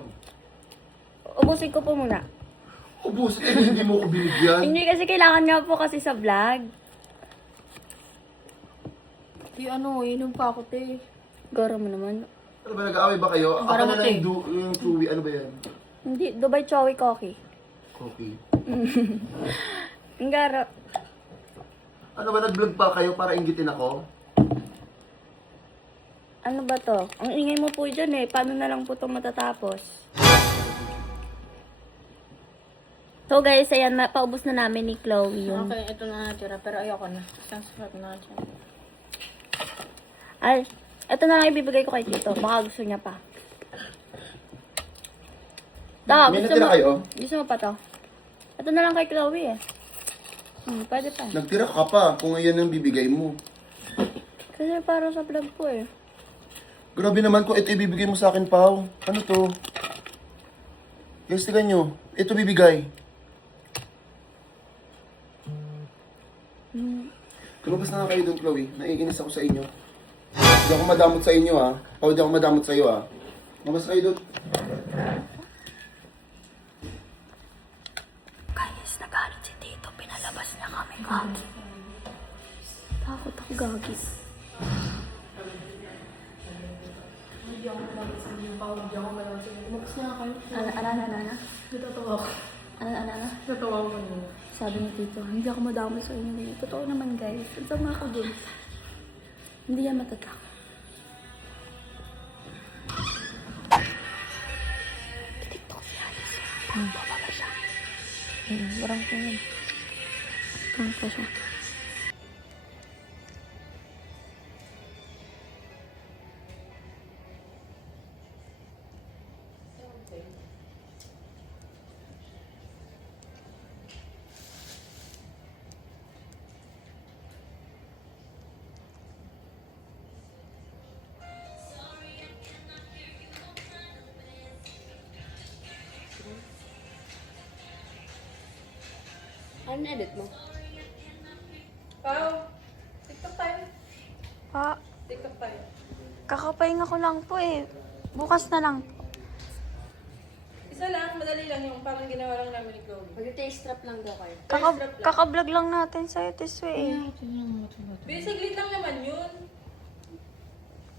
Ubusin ko po muna. Ubus, hindi mo ko binigyan. Hindi kasi kailangan nga po kasi sa vlog. Di ano, inom pa ako, te. Garo mo naman. Ano ba, nag-aaway ba kayo? Ako Parang na okay. lang yung Chewy. Ano ba yan? Hindi, Dubai Chewy Coffee. Okay. Ang garo. Ano ba, nag-vlog pa kayo para inggitin ako? Ano ba to? Ang ingay mo po dyan eh. Paano na lang po itong matatapos? So guys, ayan, paubos na namin ni Chloe yung... Okay, ito na natira, pero ayoko na. Isang sarap na siya. Ay, ito na lang ibibigay ko kay Tito. Baka gusto niya pa. May natira kayo? Gusto mo pa to? Ito na lang kay Chloe eh. Pwede pa. Nagtira ka pa kung ayan ang bibigay mo. Kasi para sa vlog ko eh. Grabe naman kung ito ibibigay mo sa akin, Pao. Ano to? Guys, tingnan nyo. Ito bibigay. Lumabas na nga kayo doon, Chloe. Naiinis ako sa inyo. Hindi ako madamot sa inyo, ha. O, hindi ako madamot sa iyo, ha. Lumabas kayo doon. Guys, nagalit si Tito. Pinalabas niya kami. Gagi. Takot ako, gagi. Ana? Natatawa ko. Ana? Natatawa ko na. Sabi ni Tito, hindi ako madami sa inyo. Totoo naman guys. Ang sama ako dun. Hindi yan matatak. TikTok si Alice. Baba ba siya? Parang ko yun. Parang ko siya. Ano edit mo? Pao, TikTok tayo. Pa, TikTok tayo. kakapahinga ko lang po eh. Bukas na lang. Isa lang, madali lang yung parang ginawa lang namin ni Chloe. Mag-taste trap lang daw kayo. Kaka-vlog lang natin sa'yo, Tiswe eh. Be, saglit lang naman yun.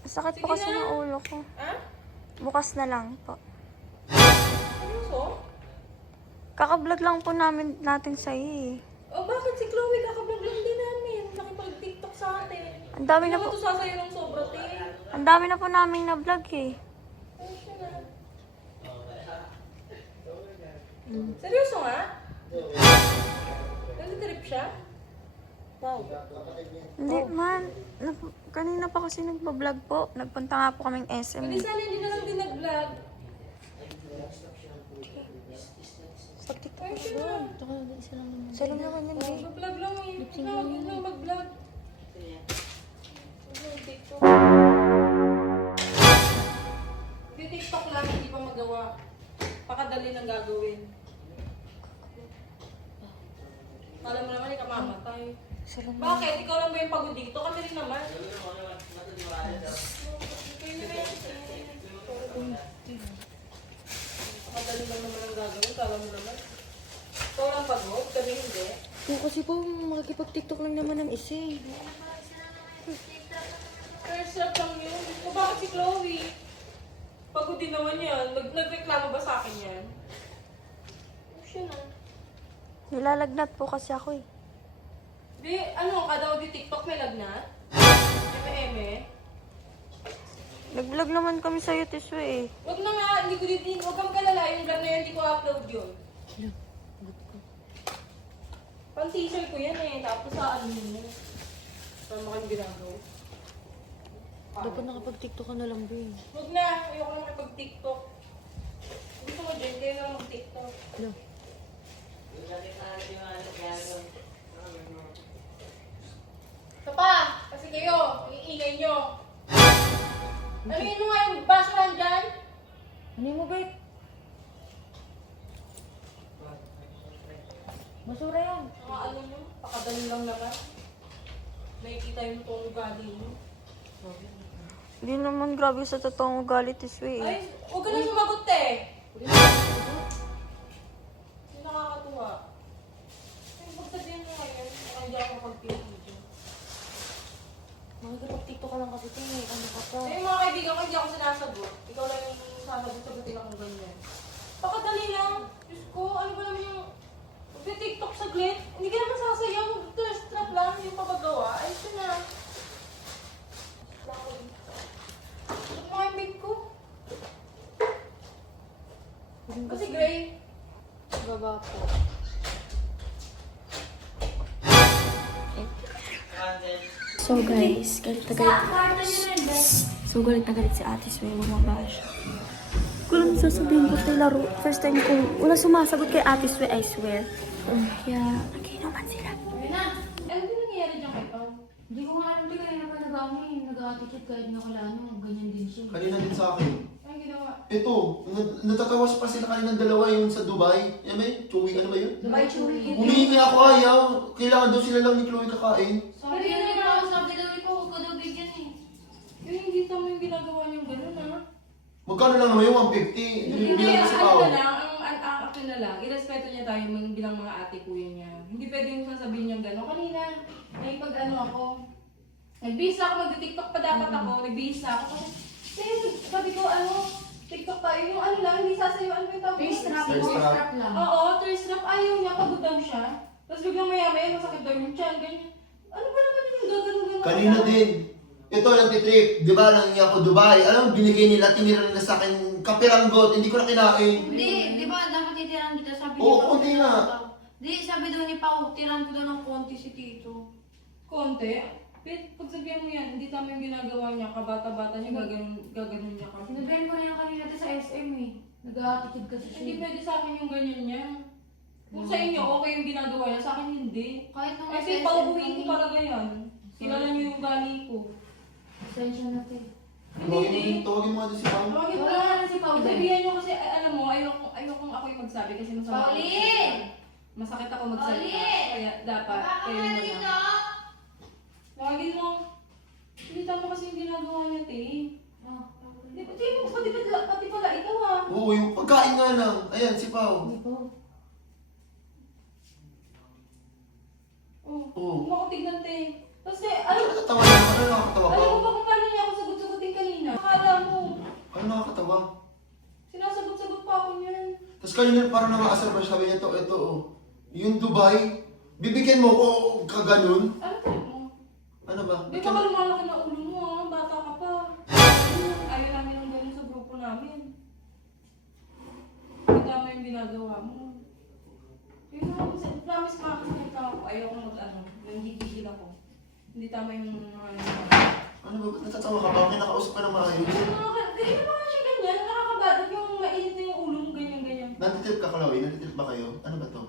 Sakit po Sige kasi na. ng ulo ko. Ha? Bukas na lang po. Seryoso? Kaka-vlog lang po natin sa'yo eh. O bakit si Chloe kakablog lang din namin? Nakipag-TikTok sa atin. Ang dami na Hindi po, naman ito sasayo ng sobra, te. ang dami na po naming na-vlog eh. Ay, siya na. Seryoso nga? Nag-trip siya? Wow. Hindi man, kanina pa kasi nagpa-vlog po. Nagpunta nga po kaming SM. Hindi sana hindi na lang din nag-vlog. Pag-tiktok Ay, siya na. Salam naman yun eh. Mag-vlog lang eh. Huwag na mag-vlog. TikTok. Yung TikTok lang, hindi pa magawa. Pakadali ng gagawin. Alam mo naman, ikaw mamatay. Bakit? Ikaw lang ba yung pagod dito? Kami rin naman. Pakadali lang naman ang gagawin. Alam mo naman. Ikaw lang pagod, kami hindi. Kung kasi po, makikipag-tiktok lang naman ng isa eh. First love lang yun. O bakit si Chloe? Pagod din naman yan. Nagreklamo ba sa akin yan? Oh, siya na. Nilalagnat po kasi ako eh. Di, ano, kada di TikTok may lagnat? Eme-eme? Nag-vlog naman kami sa'yo, Tiswe eh. Wag na nga, hindi ko din, huwag kang kalala, yung vlog na yan, hindi ko upload yun. Pang-teaser ko yan eh, tapos sa ano mo. Tama kang ginagawa. Dapat nakapag-tiktok ka na lang, Bing. Huwag na, ayoko na makipag-TikTok. Gusto mo dyan, kayo na mag-TikTok. Hello. Ito pa, kasi kayo, iingay nyo. Ano yun nga yung basurahan dyan? Ano mo, babe? Basura yan. Mga ano nyo, pakadali lang naman. Nakikita yung itong ugali nyo. Hindi naman grabe sa totoong ugali, Tiswe eh. Ay, huwag ka na sumagot eh. Hindi nakakatuwa. Ay, magsabihin mo ngayon, baka hindi ako makapag-video. Makikipag-tiktok ka lang kasi, Ting. Ano ka pa? Eh, mga kaibigan ko, hindi ako sinasagot. Ikaw lang yung sasagot-sagutin akong ganyan. Pakadali lang. Diyos ko, ano ba naman yung... TikTok saglit. Hindi ka naman sasayaw. Thirst trap lang yung papagawa. Ay, ito na. Ito mga yung ko. Kasi gray. Baba po. So guys, galit na galit. So galit na galit si Ate Sway, bumaba siya. Kung sasabihin ko tayo laro, first time ko, wala sumasagot kay Ate Sway, I swear. Kaya, naginuman sila. Ano din nangyayari dyan kay Pao? Hindi ko nga alam, hindi kanina pa nag-attitude kahit nga wala ano, ganyan din siya. Kanina din sa akin. Anong ginawa? Ito, natatawas pa sila kanina dalawa yung sa Dubai. Yan ba yun? Chewy, ano ba yun? Dubai Chewy. Humingi ako ayaw. Kailangan daw sila lang ni Chloe kakain. Sabi niya naman ako, sabi daw ni ko, huwag ka daw bigyan eh. Yung hindi tama yung ginagawa niyong gano'n, ha? Magkano lang naman yung 150? Hindi, Bilang ang si ano Pao. na lang, ang akin na lang, irespeto niya tayo bilang mga ate kuya niya. Hindi pwede yung sasabihin niyang gano'n. Kanina, may pag-ano ako, nagbihis ako, mag-tiktok pa dapat ako, nagbihis na ako. Kasi, sabi ko, ano, TikTok tayo, yung ano lang, hindi sasayo, ano yung tawag? Face trap, Face face trap. trap lang. Oo, thirst trap, ayaw niya, pagod daw siya. Tapos biglang maya-maya, masakit daw yung tiyan, ganyan. Ano ba naman yung gagano-gano? Kanina din. Ito, nagtitrip. Di ba, nangyay ako Dubai. Alam mo, binigay nila, tinira nila sa akin, kapiranggot, hindi ko na kinain. Hindi, di ba dapat titiran kita, sabi Oo, konti nga. Di, sabi daw ni Pao, tiran ko daw ng konti si Tito. Konti. Pag sabihan mo yan, hindi tama yung ginagawa niya, kabata-bata niya, gaganon niya kasi. Sinabihan ko na yan kanina sa SM eh. Nag-attitude kasi siya. Hindi pwede sa akin yung ganyan niya. Kung sa inyo, okay yung ginagawa niya, sa akin hindi. Kahit nung Kasi pauwi ko talaga yan. Kilala niyo yung gali ko. Pasensya na te. Tawagin mo nga din si Pao. Tawagin mo Wala lang. na si Paul. Sabihan niyo kasi, alam mo, ayokong ako yung magsabi kasi masama. Pauline! Masakit ako magsalita. Kaya dapat kayo na lang. Lagin mo. Hindi tama kasi yung ginagawa niya, te. Pati pala ikaw ah. Oo, yung pagkain nga lang. Ayan, si Pao. Oo. Kung ako tignan, te. Kasi, Ano nakakatawa naman? Ano nakakatawa, alam Pao? mo ba kung paano niya ako sagot-sagutin kanina? Akala mo. Ano nakakatawa? Sinasagot-sagot pa ako niyan. Tapos kanina parang nakaasar ba, sabi niya, ito, oh. Yung Dubai, bibigyan mo ko kaganon? Ano trip mo? Ano ba? Di ba ka lumalaki na ulo mo ah? Bata ka pa. Ayaw namin ng ganun sa grupo namin. Hindi tama yung ginagawa mo. Yun nga, promise makakasita ako. Ayaw ko mag-ano. Nanggigigil ako. Hindi tama yung mga Ano ba? Ba't natatawa ka ba? Kinakausap ka na maayos. Hindi naman siya ganyan. Nakakabagot yung mainit na yung ulo mo, ganyan-ganyan. Natitrip ka, Chloe? Natitrip ba kayo? Ano ba to?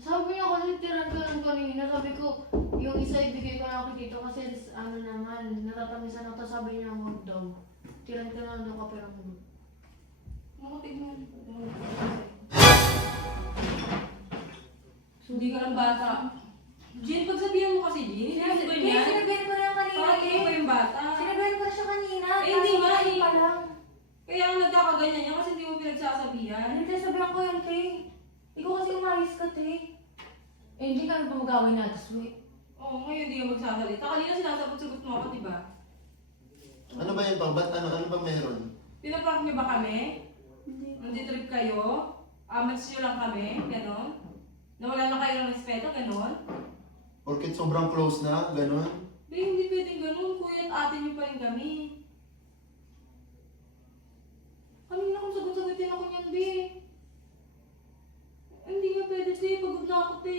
Sabi niya kasi tiran ko lang kanina. Sabi ko, yung isa ibigay ko lang dito kasi ano naman, natatamisan ako. Sabi niya, huwag daw. Tiran ko lang daw ka pero huwag. Makatignan. Hindi ka lang bata. Jin, pagsabihan mo kasi, Jin. Hindi mo ganyan. Sinabihan ko lang kanina. Parang ikaw pa yung bata. Sinabihan ko na siya kanina. Eh, hindi nga Kaso eh. pa lang. Kaya ang nagkakaganyan niya kasi hindi mo pinagsasabihan. Hindi, sabihan ko yan, te. Ikaw kasi umayos ka, te. Eh, hindi kami pa mag-away na this week. Oo, ngayon hindi ka magsasalita. Kanina sinasagot-sagot mo ako, di ba? Ano ba yun, Pao? Ba't ano ba meron? Pinapark niyo ba kami? Nandito trip kayo? Amats niyo lang kami? Ganon? Nawala na kayo ng respeto? Ganon? Porket sobrang close na, gano'n? Be, hindi pwedeng ganon. Kuya at ate niyo pa rin kami. Kanina kung sagot-sagutin ako niyan, Be. Hindi nga pwede, te. Pagod na ako, te.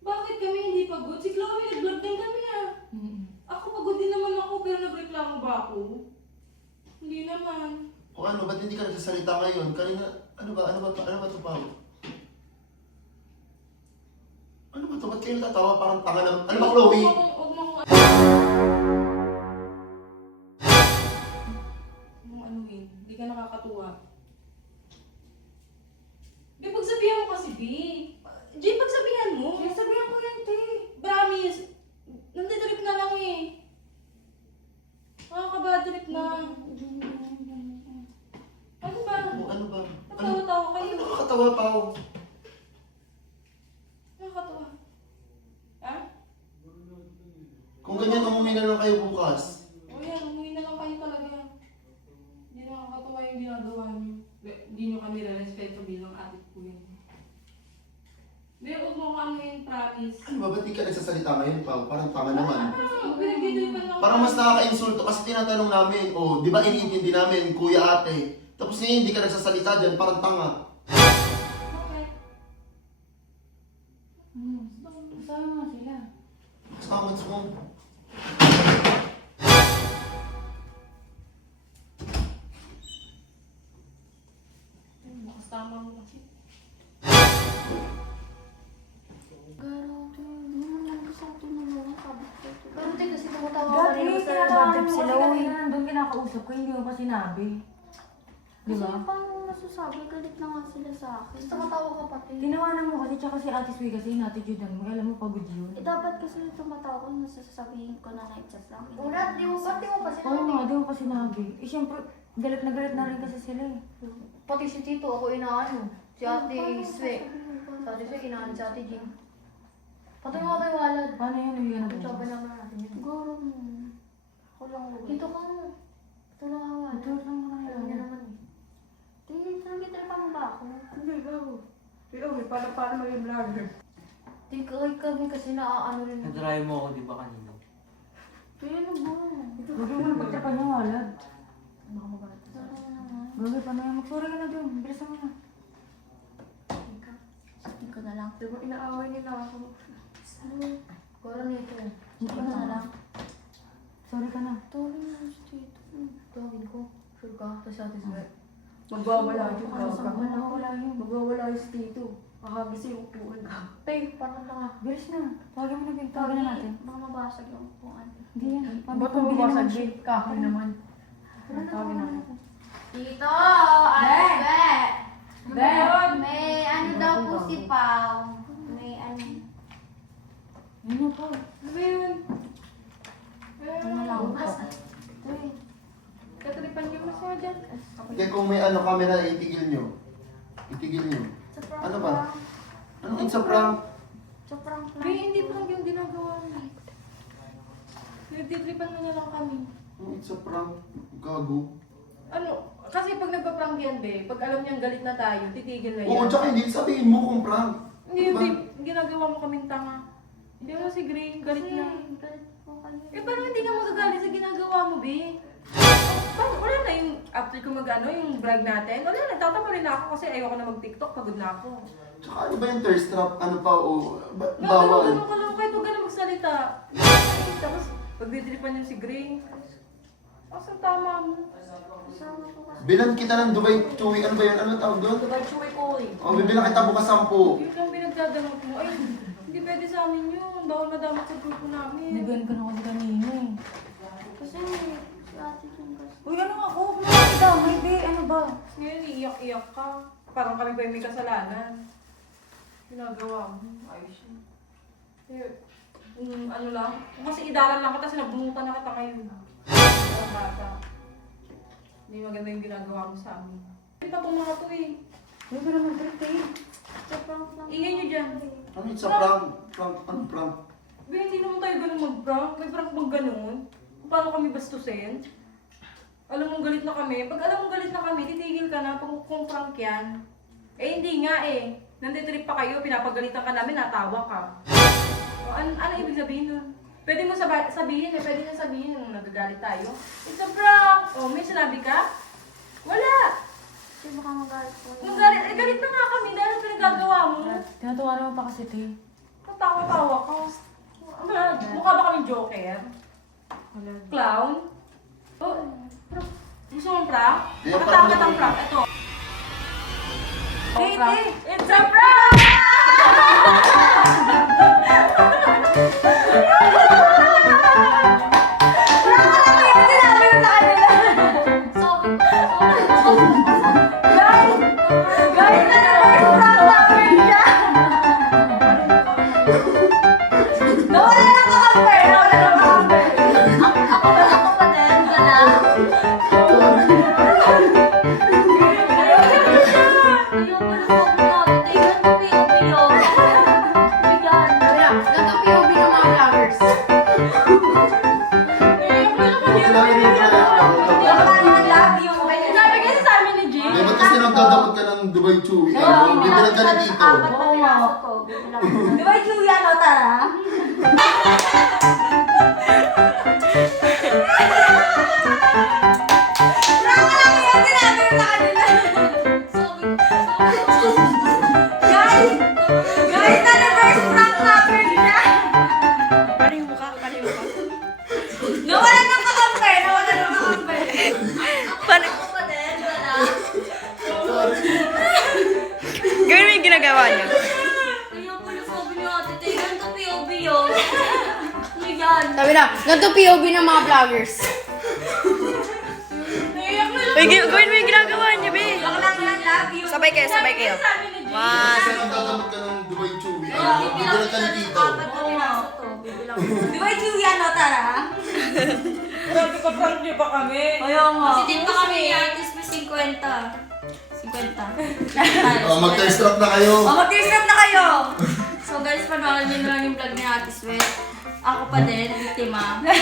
Bakit kami hindi pagod? Si Chloe, nag-vlog din kami, ah. Ako pagod din naman ako, pero nagreklamo ba ako? Hindi naman. O ano, ba't hindi ka nagsasalita ngayon? Kanina, ano ba to, Pao? Ano ba to? Ba't kayo natatawa? Parang tanga na... Ano ba, Chloe? Huwag mo akong anuhin. Hindi ka nakakatuwa. Di, pagsabihan mo kasi, B. Jay, pagsabihan mo. Sabihan ko yan, te. Promise. Nandidrip na lang eh. Nakakabad trip na. Ano ba? Ano ba? Ano? Nagtawa-tawa kayo. Ano nakakatawa, Pao? Nakakatawa. Ha? Kung ganyan, umuwi na lang kayo bukas. O yan, umuwi na lang kayo talaga. Hindi nakakatawa yung ginagawa niyo. Hindi niyo kami re-respeto bilang atit ko yan. Hindi, huwag mo kung ano yung promise. Ano ba? Ba't di ka nagsasalita ngayon, Pao? Parang tanga naman. Pinagdidipan lang. Parang mas nakaka-insulto kasi tinatanong namin, oh, di ba iniintindi namin, kuya ate. Tapos ngayon hindi ka nagsasalita dyan, parang tanga. Bakit? Kasama nga sila. Mas comments mo. Bukas tama mo kasi. Pero te, kasi tumatawa ka Dati, rin sa tinatawanan bad trip mo sila, kasi uy. kanina nandun kinakausap ko, hindi mo pa sinabi. Di ba? Kasi paano mo masasabi? Galit na nga sila sa akin. Tumatawa ka pati. Tinawanan mo kasi, tsaka si Ate Sui kasi inatitudean mo. Alam mo, pagod yun. Eh, dapat kasi tumatawa ko, nasasabihin ko na night chat lang. Una, di mo pa Oo nga, di mo pa sinabi. Eh, syempre, galit na rin kasi sila eh. Pati si Tito, ako inaano. Si Ate Swe. Si Ate Swe, inaano si Ate Jean. Pati mo kay Walad. Paano yun? Hindi ka na Sabi naman natin yun. Siguro mo. Ako lang ulit. Dito ka mo. Tulungan ka Walad. Ito lang mo na Alam niya naman eh. Tingin, nagtitripang ba ako? Hindi, bago. Paano maging vlogger? Di kami kasi naaano rin. Nadry mo ako, di ba kanina? Kaya ano ba? Huwag mo na pagtrapan niya, walad. Baka magalit ka sa akin. Tara naman. Bagay, paano yan? Mag-sorry ka na dun. Bilisan mo na. Sabi ko na lang. Diba inaaway nila ako? Kora nito. Sabi ko na lang. Sorry ka na. Tawagin mo si Tito. Tawagin ko. Sure ka. Tapos si Ate Swe. Magwawala yung Ano sa Magwawala yun. Magwawala yung si Tito. Kakagis yung upuan. Tay, parang tanga. Bilis na. Tawagin mo na din. Tawagin na natin. Baka mabasag yung upuan. Hindi yan. Ba't mo babasag din? Kahoy naman. Tawagin natin. Tito! Ate Swe! Be! May ano daw po si Pao. Ano ba yun? Ano lang po? Katripan niyo mas mga dyan. Kaya kung may ano camera, itigil nyo. Itigil nyo. Ano ba? Ano it's a prank? So, prank lang. May hindi prank yung ginagawa niya. Nagtitripan mo na lang kami. Ano it's a prank? Gago. Ano? Kasi pag nagpa-prank yan, be, pag alam niyang galit na tayo, titigil na yan. Oo, tsaka hindi sabihin mo kung prank. Hindi, Diba? hindi. Ginagawa mo kaming tanga. Hindi mo si Gray, galit na. Eh, parang hindi ka magagalit sa ginagawa mo, be. Parang wala na yung, after ko mag-ano, yung vlog natin, wala na, tatama rin ako kasi ayoko na mag-TikTok, pagod na ako. Tsaka ano ba yung thirst trap? Ano pa o Bawal. bawal? Ganun ka lang, kahit huwag ka na magsalita. Tapos, pagdidripan niyo si Gray, asan tama mo? Bilan kita ng Dubai Chewy. Ano ba yun? Ano tawag doon? Dubai Chewy ko eh. O, bibilang kita bukas 10. Yun lang pinagdadamot mo. Ay, hindi pwede sa amin yun. Bawal madamot sa grupo namin. Nigan ka na kasi kanina eh. Kasi, si ate dyan kasi. Uy, ano ako? Kumakas ka, may be, ano ba? Ngayon, iiyak-iyak ka. Parang kami pa yung may kasalanan. Ginagawa mo. Ayos yun. Ano lang. Kasi idaran lang kita, sinabunutan na kita ngayon. Ang bata. Hindi maganda yung ginagawa mo sa amin. Hindi pa itong mga to eh. Uy, pero mag-birthday. So, prank lang. Ingay nyo dyan. Ano it's a prank? Prank? Ano prank? Ba, hindi naman tayo ganun mag-prank. May prank bang ganun? Paano kami bastusin? Alam mong galit na kami. Pag alam mong galit na kami, titigil ka na kung prank yan. Eh, hindi nga eh. Nanditrip pa kayo, pinapagalitan ka namin, natawa ka. O, ano ibig sabihin nun? Pwede mo sabihin eh, pwede mo sabihin nung nagagalit tayo. It's a prank! O, may sinabi ka? Wala! Kasi baka magalit po. Nung galit, galit na nga kami dahil pinagagawa mo. Tinatawa naman pa kasi te. Natawa-tawa ka. Mukha ba kaming joker? Clown? Oh, gusto mong prank? Hindi, Makatakot prank ang naman. prank. Ito. Hey, It's a prank! Ako pa din, gala. Ayaw ko na po natin. Tingnan mo, piyo-piyo. Bigan. Ganito POV ng mga vloggers. Kailangan yung prank. Sabi kasi sa amin ni Jay. Eh, ba't kasi nagdadamot ka ng Dubai Chewy? Ano? Bibilang ka na dito. Apat na piraso to. Bibilang ko. Di ba yung Julia, no, Tara? Ako pa din, gala. Gawin mo yung ginagawa niya. Ayaw ko na sabi niyo, ate. Tingnan to, piyo-piyo. Bigan. Sabi na, ganito POV ng mga vloggers. Uy, gawin mo yung ginagawa niya, be. Sabay kayo, sabay kayo. Kasi nagdadamot ka ng Dubai Chewy. Bibilang ka na dito. Apat na piraso to. Bibilang ko. Di ba yung Julia, no, Tara? Grabe ka prank niyo pa kami. Ayaw nga. Kasi din pa kami ni Artist may 50. 50. Oh, mag-thirst trap na kayo. O, mag-tears na kayo! So guys, panoorin nyo na lang yung vlog ni Ate Sweat. Ako pa din, biktima. 200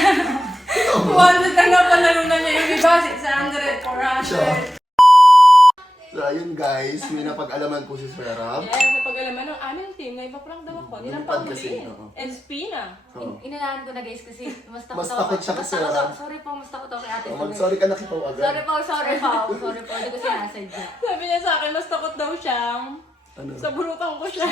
na nga panalunan niya yung iba, 600, 400. Siya. So, ayun guys, may napag-alaman po si Swerab. Yes, sa pag-alaman ng aming team na ipaprank daw ako. Nilampang Lumipad kasi, huli. oo. SP na. Oh. Inanahan ko na guys kasi mas Mas takot siya kasi, ah. Sorry po, mas takot ako kay ate. Oh, mag-sorry ka na kipaw agad. Sorry po. Sorry po. Hindi ko sinasadya. Sabi niya sa akin, mas takot daw siyang Ano? sa burutan ko siya.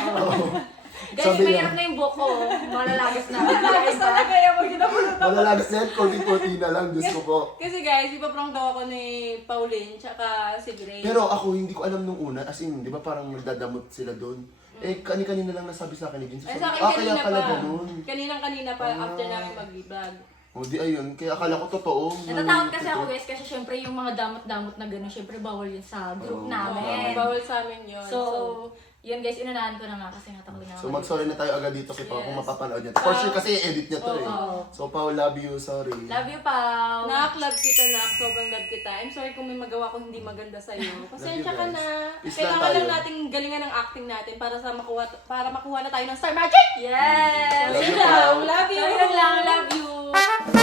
Guys, Sabi mahirap niya, na yung buhok ko. Malalagas na. Tapos talaga kaya mo ginaburutan ko. malalagas na yan, konti-konti na lang, Diyos ko po. Kasi guys, ipaprank daw ako ni Pauline tsaka si Grace. Pero ako, hindi ko alam nung una, as in, di ba parang nagdadamot sila doon? Eh, kani-kanina lang nasabi sa akin ni Vince. Ay, sa akin Kaya kanina pala pa. ganun. Kaninang-kanina pa after namin mag-vlog. O, di ayun, kaya akala ko totoo. Natatakot kasi ako guys kasi syempre yung mga damot-damot na gano'n, syempre bawal yun sa group Oo. namin. Bawal sa amin yun. So, Yun guys, inunahan ko na nga kasi natakot na So ako. mag-sorry na tayo agad dito kay Pao kung mapapanood niya. For sure kasi i-edit niya to eh. So Pao, love you, sorry. Love you, Pao. Nak, love kita, nak. Sobrang love kita. I'm sorry kung may magawa ko hindi maganda sa'yo. Pasensya ka guys. na. Peace Kailangan lang tayo. lang nating galingan ng acting natin para makuha na tayo ng Star Magic! Yes! Love you, Yun lang. Pao. Love you! Sorry lang, love you.